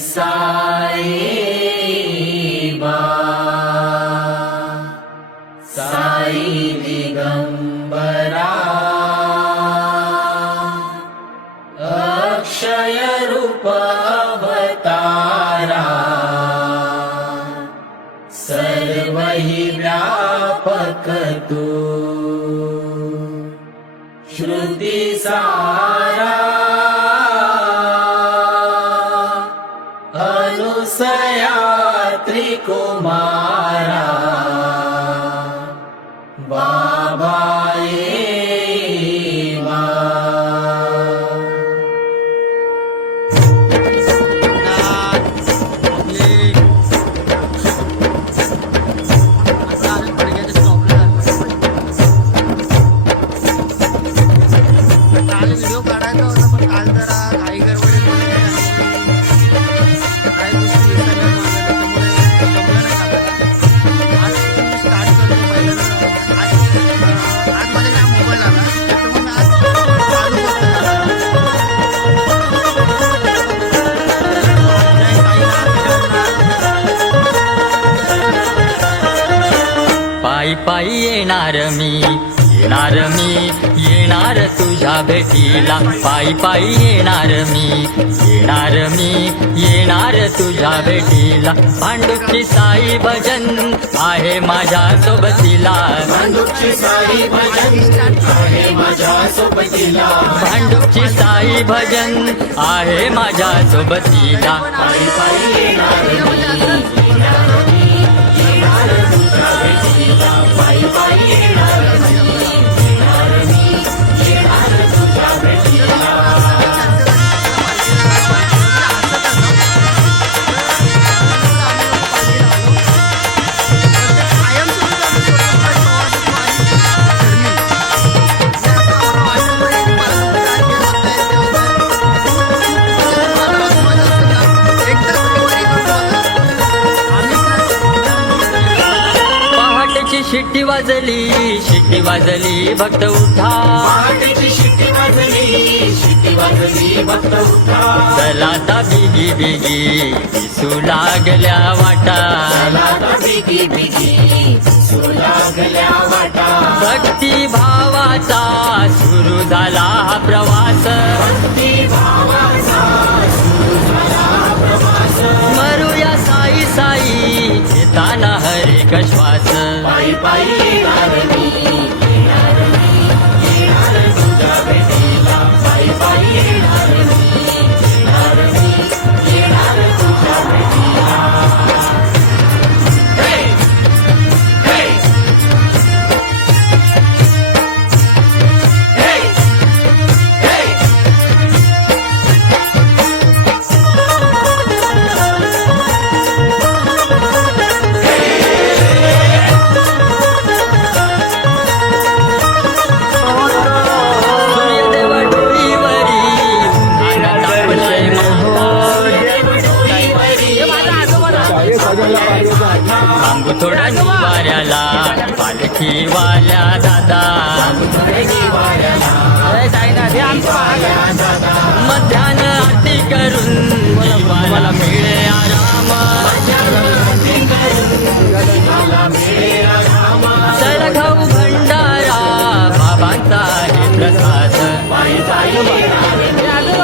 साई बा साई दिगंबरा अक्षय रूप अवतारा सर्व हि व्यापक तू श्रुती सारा अनुसया त्रिकुमारा बाबा येवा व्हिडिओ काढायचा होता पण काल जरा घाई गडबडीमुळे काही गोष्टी विसरल्या त्यामुळे जमलं नाही काढायला. आज मी स्टार्ट करतो पहिल्यांदा. आज माझ्याकडे हा मोबाईल आला त्याच्यामुळे आज चालू करतो. पायी पायी येणार मी येणार तुझ्या भेटीला पायी पायी येणार मी येणार तुझ्या भेटीला भांडुपची साई भजन आहे माझ्या सोबतीला भांडुपची साई भजन आहे माझ्या सोबतीला भांडुपची साई भजन आहे माझ्या सोबतीला पायी पायी येणार मी येणार तुझ्या भेटीला पायी पायी येणार शिट्टी वाजली भक्त उठा पहाटेची शिट्टी वाजली भक्त उठा चला आता बिगी दिसू लागल्या वाटा भक्ती भावाचा सुरू झाला हा प्रवास मरूया साई साई घेताना हरे कश्वास पायी पायी येणार मी येणार तुझ्या भेटीला पायी पायी येणार मी येणार तुझ्या भेटीला बांबू थोडा निवाऱ्याला पालखी वाल्या दादा मध्यान आरती करून मला मिळे आराम चल खाऊ भंडारा बाबांचा हे प्रसाद पायी पायी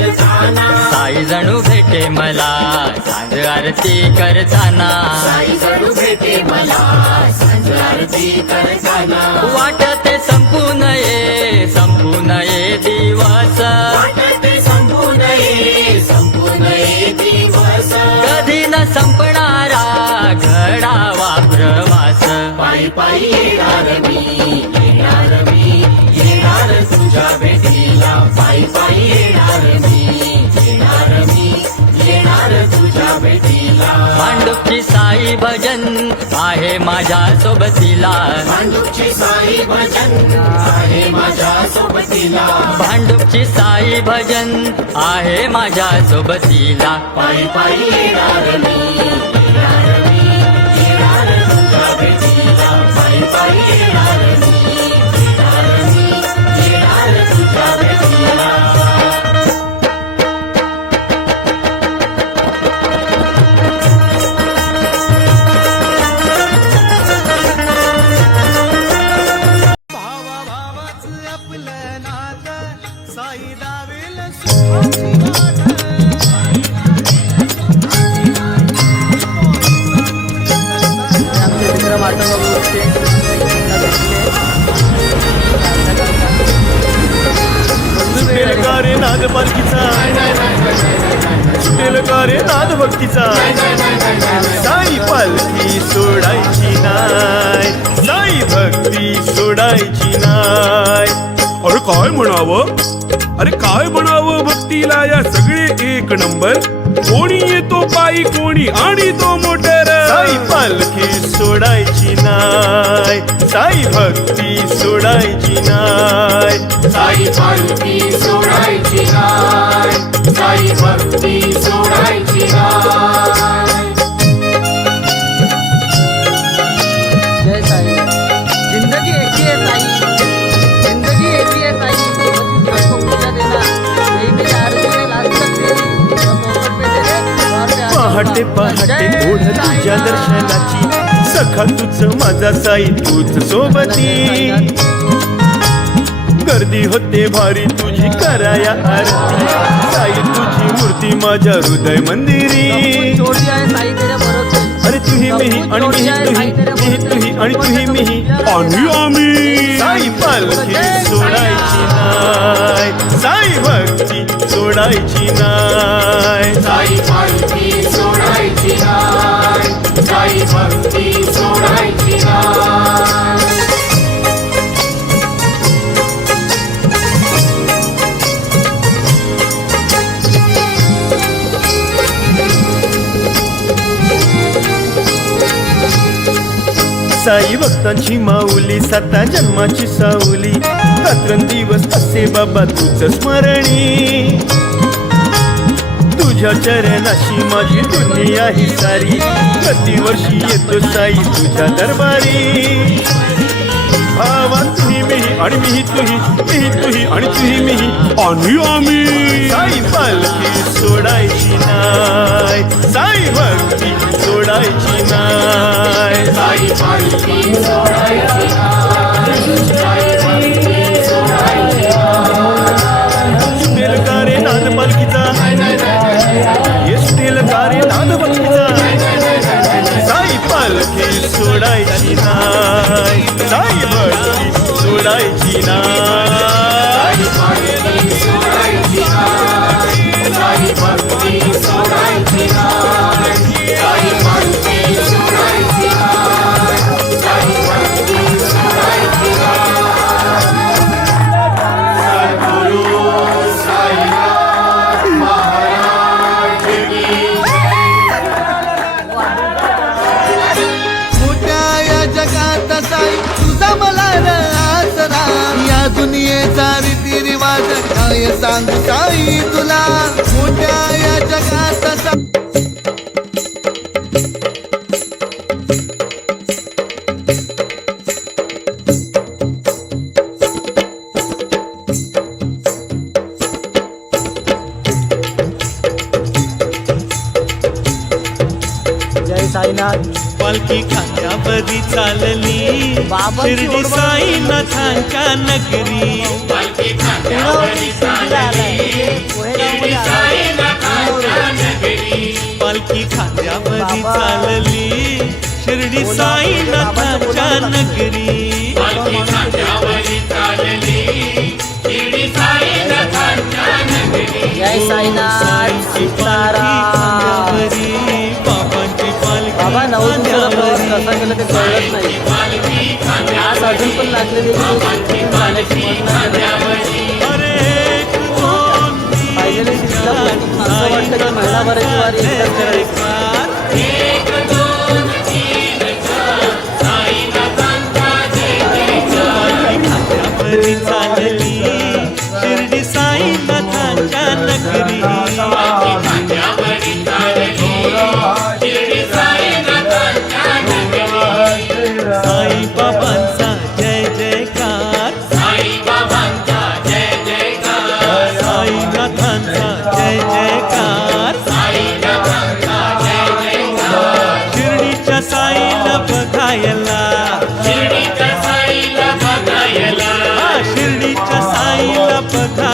साई जणू भेटे मला सांज आरती करताना वाटते संपू नये दिवस कधी न संपणारा घडावा प्रवास साई भजन आहे माझ्या सोबतीला भांडुपची साई भजन आहे माझ्या सोबतीला भांडुपची साई भजन आहे माझ्या सोबतीला पायी पायी येणार मी येणार तुझ्या भेटीला पायी पायी येणार मी येणार तुझ्या भेटीला आपलं नातं साई दावेल सुखाची वाट आमचे मित्र सुटेल का रे नाद पालखीचा सुटेल का रे नाद भक्तीचा साई पालखी सोडायची नाय साई भक्ती सोडायची नाय अरे काय म्हणावं अरे काय म्हणावं भक्तीला या सगळे एक नंबर कोणी येतो पायी कोणी आणि तो मोटर साई पालखी सोडायची नाय साई भक्ती सोडायची नाय साई पालखी सोडायची नाय साई भक्ती सोडायची नाय जय साई जिंदगी एक ही है साई जिंदगी एक ही है साई बस को पूजा देना यही मेरी आरती है लास्ट तक तेरी तो मोहब्बत पे तेरे और पे पहाटे पहाटे ओढ तुझ्या दर्शनाची सखा तुझ माझा साई तूच सोबती गर्दी होते भारी तुझी कराया आरती साई तुझी मूर्ती माझ्या हृदय मंदिरी छोड़ दिया है साई तेरे भरोसे अरे तुही मिही आणि मिही तुही आणि तुही मिही आणि आम्ही साई पालखी सोडायची नाय साई भक्ती सोडायची नाय साई पालखी सोडायची नाय साई भक्ती सोडायची नाय साई भक्तांची माऊली साता जन्माची सावली रात्रंदिवस असे बाबा तुझ स्मरणी तुझ्या चरणाशी माझी दुनिया ही सारी प्रतिवर्षी येतो साई तुझ्या दरबारी भावा तुही मिही आणि मिही तुही आणि तुही मिही आणि आम्ही साई पालखी सोडायची नाय साई भक्ती सोडायची नाय साई पालखी सोडायची नाय साई भक्ती सोडायची नाय सुटेल का रे नाद पालखीचा ये सुटेल का रे नाद भक्तीचा साई पालखी सोडायची नाय साई भक्ती सोडायची नाय पालखी सोडायची नाय साई भक्ती सोडायची नाय साई पालखी सोडायची नाय साई भक्ती सोडायची नाय सद्गुरु साईनाथ महाराज की मोठ्या या जगात साई तुझा मला र आसरा या दुनियेचा रीतिरिवाज काय सांगू साई तुला मोठ्या या जगात साई जय साईनाथ पालखी खांद्यावरी चालली बाबांची शिर्डी ओढ बघ. साईनाथांच्या नगरी पालखी खांद्यावरी चालली शिर्डी साईनाथांच्या नगरी पालखी खांद्यावरी बाबा. चालली शिर्डी साईनाथांच्या नगरी पालखी खांद्यावरी चालली शिर्डी साईनाथांच्या नगरी जय साईनाथ सीताराम खांद्यावरी बाबांची पालखी बाबा नऊ दिवसाचा प्रवास कसा केला ते कळत नाही पालखी आज अजून पण लागलेली जाण्याची मन नाही. अरे एक दोन तीन पाहिलेले दिसलं पण असं वाटतं की महिनाभराची वारी एकदाच करायची. चार एक दोन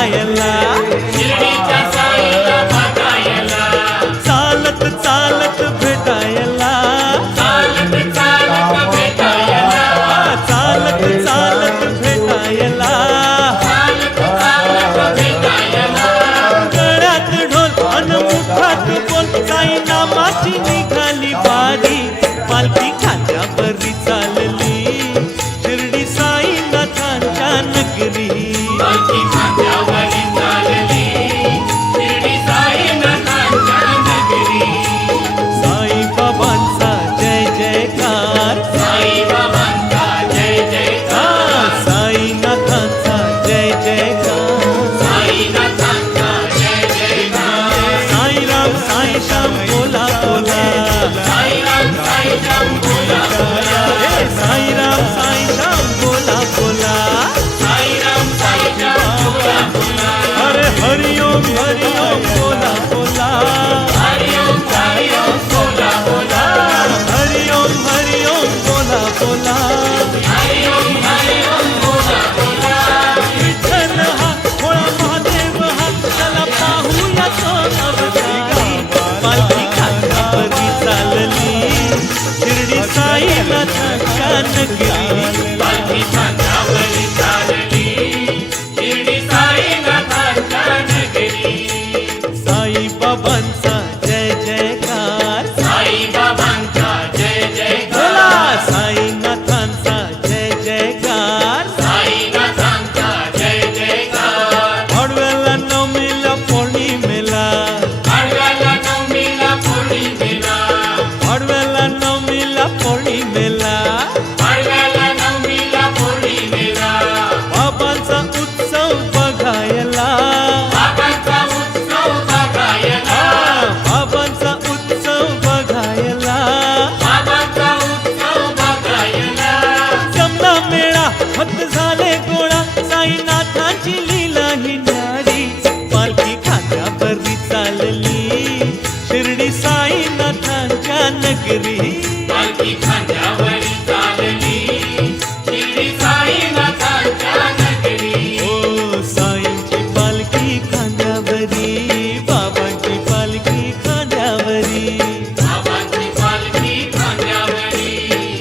बघायला, शिर्डीच्या साईला बघायला, चालत चालत भेटायला, चालत चालत भेटायला, चालत चालत भेटायला, चालत चालत भेटायला, गळ्यात ढोल अन मुखात बोल, साई नामाची निघाली वारी, पालखी खांद्यावरी चालली शिर्डी साईनाथांच्या नगरी. पालखी खांद्यावरी चालली शिर्डी साईनाथांच्या नगरी. साईबाबांचा जय जयकार, साईबाबांचा जय जयकार, साईनाथांचा जय जयकार, साईनाथांचा जय जयकार, साईराम साई श्याम बोला बोला, साईराम साईराम बोला बोला, हे साईराम साई श्याम बोला बोला, साईराम साईराम बोला बोला, अरे हरिओम हरिओम बोला बोला, हरिओम हरिओम बोला बोला, हरिओम हरिओम बोला बोला. हरिओम हरिओम बोला बोला. विठ्ठल हा भोळा महादेव हा, चला पाहूया तो अवतारी, पालखी खांद्यावरी चालली शिर्डी साईनाथांच्या नगरी. पालखी खांद्यावरी चालली शिर्डी साईनाथांच्या नगरी. साईबाबांचा जय जयकार, साईबाबांचा जय जयकार, बोला साईनाथांचा जय जयकार. साईनाथांचा जय जयकार. आडव्याला नवमीला पौर्णिमेला, आडव्याला नवमीला पौर्णिमेला, आडव्याला नवमीला पौर्णिमेला, आडव्याला नवमीला पौर्णिमेला, बाबांचा उत्सव बघायला, बाबांचा उत्सव बघायला, बाबांचा उत्सव बघायला, बाबांचा उत्सव बघायला, जमला मेळा भक्त झाले गोळा, साईनाथांची लीला ही न्यारी, पालखी खांद्यावरी चालली शिर्डी साईनाथांच्या नगरी. पालखी खांद्यावरी चालली शिर्डी साईनाथांच्या नगरी. ओ साईंची पालखी खांद्यावरी, बाबांची पालखी खांद्यावरी, बाबांची पालखी खांद्यावरी,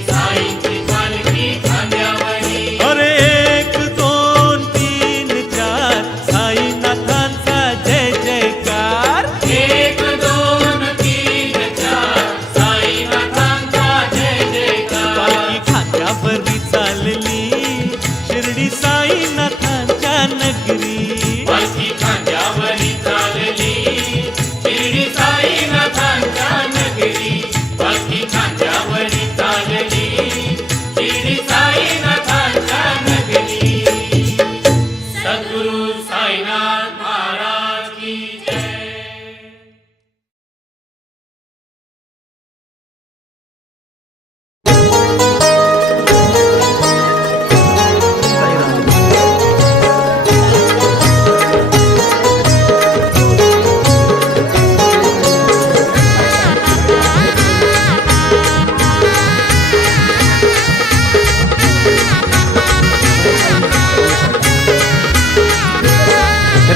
साईंची पालखी खांद्यावरी. अरे 1 2 3 4 साईनाथांचा जय जयकार. 1 2 3 4 साईनाथांचा जय जयकार. पालखी खांद्यावरी चालली शिर्डी साईनाथांच्या नगरी. पालखी खांद्यावरी चालली शिर्डी साईनाथांच्या नगरी. पालखी खांद्यावरी चालली शिर्डी साईनाथांच्या नगरी. सद्गुरु साईनाथ महाराज की जय.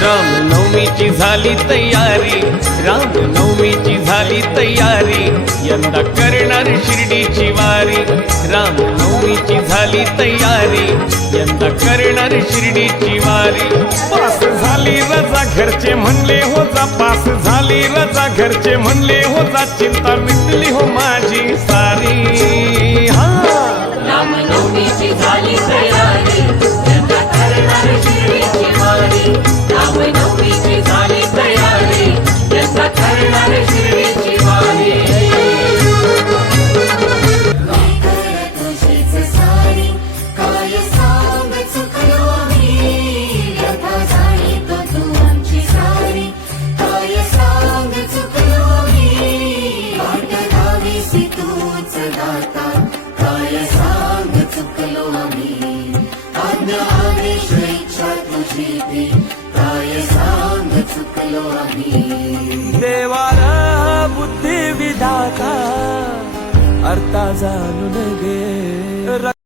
रामनवमीची झाली तयारी, रामनवमीची झाली तयारी, यंदा करणार शिर्डीची वारी. रामनवमीची झाली तयारी, यंदा करणार शिर्डीची वारी. पास झाली रजा घरचे म्हणले हो जा, पास झाली रजा घरचे म्हणले हो जा, चिंता मिटली हो माझी सारी. हा रामनवमीची झाली तयारी, यंदा करणार शिर्डीची वारी. रामनवमीची झाली तयारी, यंदा करणार शिर्डीची वारी. तुझीच सारी काय सांग चुकलो मी, व्यथा जाणीतो तू आमची सारी काय सांग चुकलो मी. वाट लावीसी तूच दाता काय सांग चुकलो आम्ही. आज्ञा आदेश इच्छा तुझी ती काय सांग चुकलो आम्ही. देवारा बुद्धी विधाता अर्था जाणून घे.